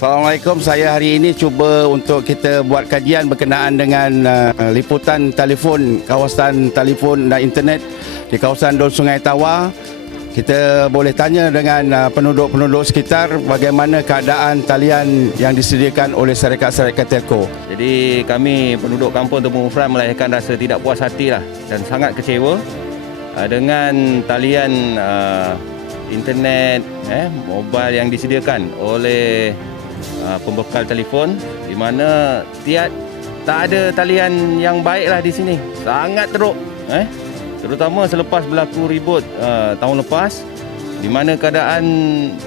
Assalamualaikum, saya hari ini cuba untuk kita buat kajian berkenaan dengan liputan telefon, kawasan telefon dan internet di kawasan Don Sungai Tawar. Kita boleh tanya dengan penduduk-penduduk sekitar bagaimana keadaan talian yang disediakan oleh syarikat-syarikat telco. Jadi kami penduduk kampung Tumpeng Mufrad melahirkan rasa tidak puas hati dan sangat kecewa dengan talian internet mobile yang disediakan oleh pembekal telefon, di mana tak ada talian yang baiklah di sini. Sangat teruk, terutama selepas berlaku ribut tahun lepas, di mana keadaan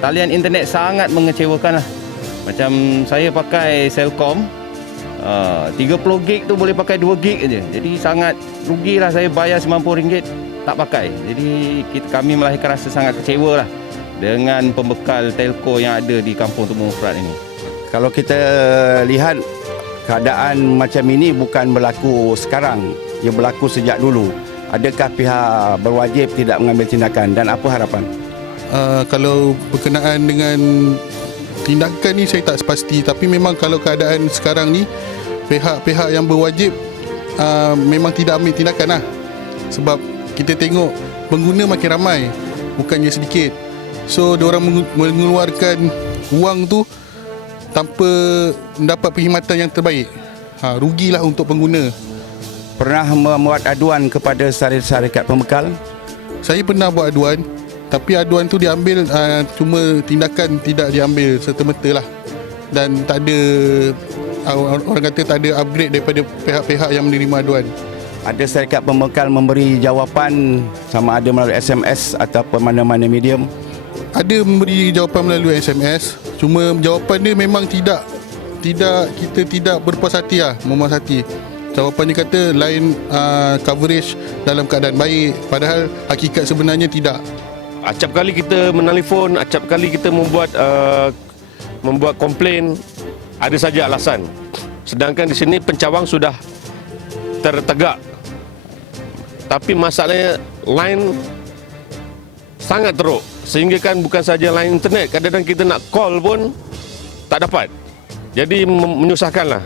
talian internet sangat mengecewakan lah. Macam saya pakai Celcom, 30 gig tu boleh pakai 2 gig aja. Jadi sangat rugilah saya bayar RM90 tak pakai. Jadi kami melahirkan rasa sangat kecewa lah dengan pembekal telco yang ada di kampung Tumpeng Mufrad ini. Kalau kita lihat keadaan macam ini bukan berlaku sekarang, ia berlaku sejak dulu. Adakah pihak berwajib tidak mengambil tindakan dan apa harapan? Kalau berkenaan dengan tindakan ni saya tak sepasti, tapi memang kalau keadaan sekarang ni pihak-pihak yang berwajib memang tidak ambil tindakan lah. Sebab kita tengok pengguna makin ramai, bukannya sedikit. So diorang mengeluarkan wang tu tanpa mendapat perkhidmatan yang terbaik. Rugilah untuk pengguna. Pernah membuat aduan kepada syarikat pembekal? Saya pernah buat aduan, tapi aduan tu diambil, cuma tindakan tidak diambil serta-merta lah. Dan tak ada, orang kata tak ada upgrade daripada pihak-pihak yang menerima aduan. Ada syarikat pembekal memberi jawapan sama ada melalui SMS ataupun mana-mana medium? Ada memberi jawapan melalui SMS, cuma jawapan dia memang kita tidak berpuas hati lah, memuas hati. Jawapan dia kata line coverage dalam keadaan baik, padahal hakikat sebenarnya tidak. Acap kali kita menelefon, acap kali kita membuat komplain, ada saja alasan. Sedangkan di sini pencawang sudah tertegak. Tapi masalahnya line sangat teruk, sehingga kan bukan saja line internet, kadang-kadang kita nak call pun tak dapat. Jadi menyusahkan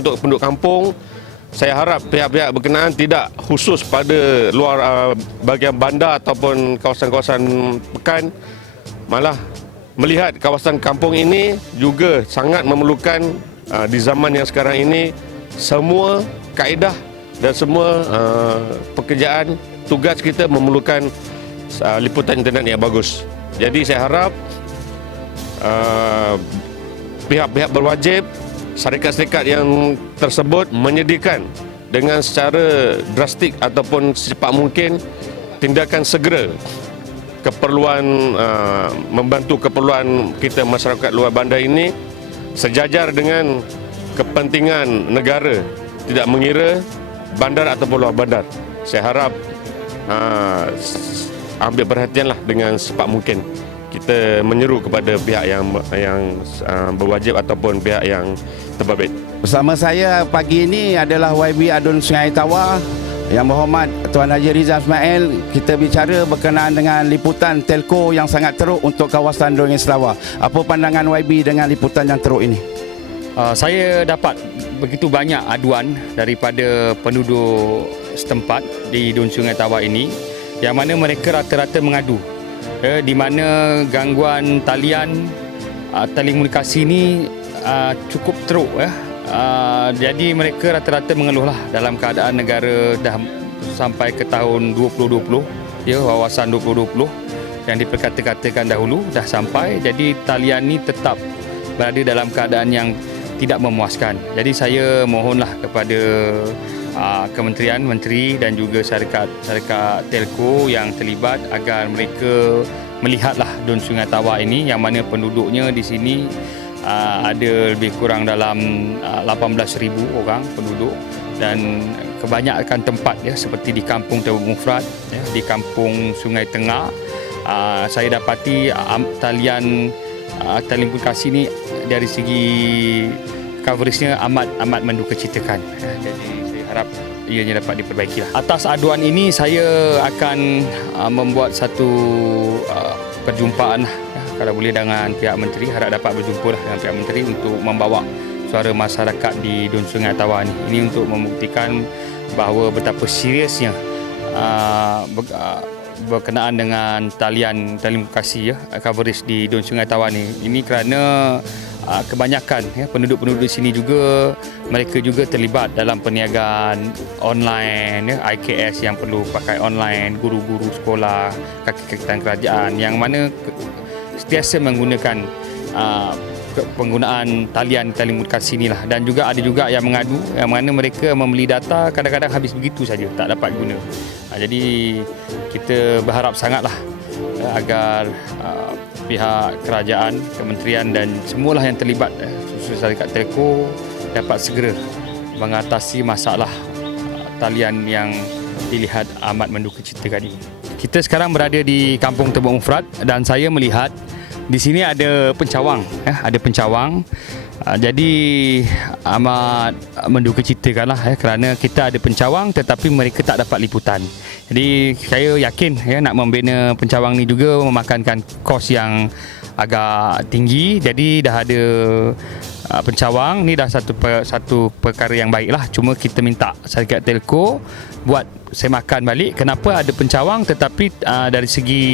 untuk penduduk kampung. Saya harap pihak-pihak berkenaan tidak khusus pada luar bahagian bandar ataupun kawasan-kawasan pekan, malah melihat kawasan kampung ini juga sangat memerlukan di zaman yang sekarang ini semua kaedah dan semua pekerjaan tugas kita memerlukan liputan internet yang bagus. Jadi saya harap pihak-pihak berwajib, syarikat-syarikat yang tersebut menyediakan dengan secara drastik ataupun secepat mungkin tindakan segera keperluan membantu keperluan kita masyarakat luar bandar ini sejajar dengan kepentingan negara, tidak mengira bandar ataupun luar bandar. Saya harap ambil perhatianlah dengan secepat mungkin. Kita menyeru kepada pihak yang berwajib ataupun pihak yang terbabit. Bersama saya pagi ini adalah YB Adun Sungai Tawar. Yang berhormat Tuan Haji Rizal Ismail, kita bicara berkenaan dengan liputan telco yang sangat teruk untuk kawasan Dongeng Selawar. Apa pandangan YB dengan liputan yang teruk ini? Saya dapat begitu banyak aduan daripada penduduk setempat di Don Sungai Tawar ini, yang mana mereka rata-rata mengadu di mana gangguan talian telekomunikasi ini cukup teruk. Jadi mereka rata-rata mengeluhlah dalam keadaan negara dah sampai ke tahun 2020, wawasan 2020 yang diperkata-katakan dahulu dah sampai. Jadi talian ini tetap berada dalam keadaan yang tidak memuaskan. Jadi saya mohonlah kepada kementerian, menteri dan juga syarikat telco yang terlibat agar mereka melihatlah Don Sungai Tawar ini, yang mana penduduknya di sini ada lebih kurang dalam 18,000 orang penduduk, dan kebanyakan tempat seperti di kampung Tumpeng Mufrad, di kampung Sungai Tengah, saya dapati talian telekomunikasi ini dari segi coveragenya amat mendukacitakan. Jadi saya harap ianya dapat diperbaiki. Atas aduan ini saya akan membuat satu perjumpaan kalau boleh dengan pihak menteri, harap dapat berjumpa lah dengan pihak menteri untuk membawa suara masyarakat di Dun Sungai Tawar ni. Ini untuk membuktikan bahawa betapa seriusnya berkenaan dengan talian telekomunikasi coverage di Dun Sungai Tawar ni. Ini kerana kebanyakan penduduk-penduduk di sini juga mereka juga terlibat dalam perniagaan online, IKS yang perlu pakai online, guru-guru sekolah, kaki-kakitan kerajaan yang mana sentiasa menggunakan penggunaan talian telekomunikasi inilah. Dan juga ada juga yang mengadu yang mana mereka membeli data kadang-kadang habis begitu saja, tak dapat guna. Jadi kita berharap sangatlah agar pihak kerajaan, kementerian dan semualah yang terlibat khususnya syarikat telco dapat segera mengatasi masalah talian yang dilihat amat mendukacitakan ini. Kita sekarang berada di Kampung Tebuk Mufrad dan saya melihat di sini ada pencawang, ada pencawang. Jadi amat mendukacitakanlah kerana kita ada pencawang tetapi mereka tak dapat liputan. Jadi saya yakin nak membina pencawang ni juga memakankan kos yang agak tinggi. Jadi dah ada pencawang ni, dah satu perkara yang baiklah. Cuma kita minta syarikat telco buat semakan balik kenapa ada pencawang tetapi dari segi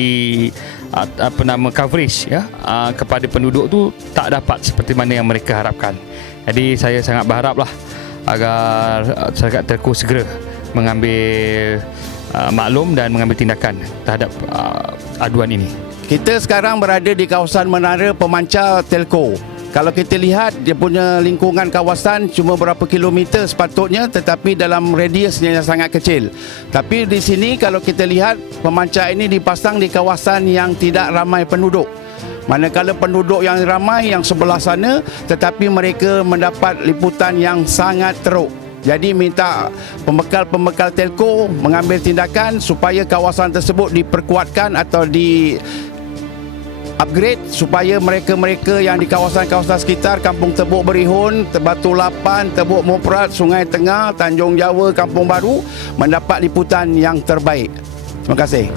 coverage kepada penduduk tu tak dapat seperti mana yang mereka harapkan. Jadi saya sangat berharaplah agar syarikat telco segera mengambil maklum dan mengambil tindakan terhadap aduan ini. Kita sekarang berada di kawasan Menara Pemancar Telco. Kalau kita lihat dia punya lingkungan kawasan cuma berapa kilometer sepatutnya, tetapi dalam radiusnya yang sangat kecil. Tapi di sini kalau kita lihat pemancar ini dipasang di kawasan yang tidak ramai penduduk. Manakala penduduk yang ramai yang sebelah sana, tetapi mereka mendapat liputan yang sangat teruk. Jadi minta pembekal-pembekal telco mengambil tindakan supaya kawasan tersebut diperkuatkan atau di upgrade supaya mereka-mereka yang di kawasan-kawasan sekitar Kampung Tebuk Berihun, Batu Lapan, Tebuk Mufrad, Sungai Tengah, Tanjung Jawa, Kampung Baru mendapat liputan yang terbaik. Terima kasih.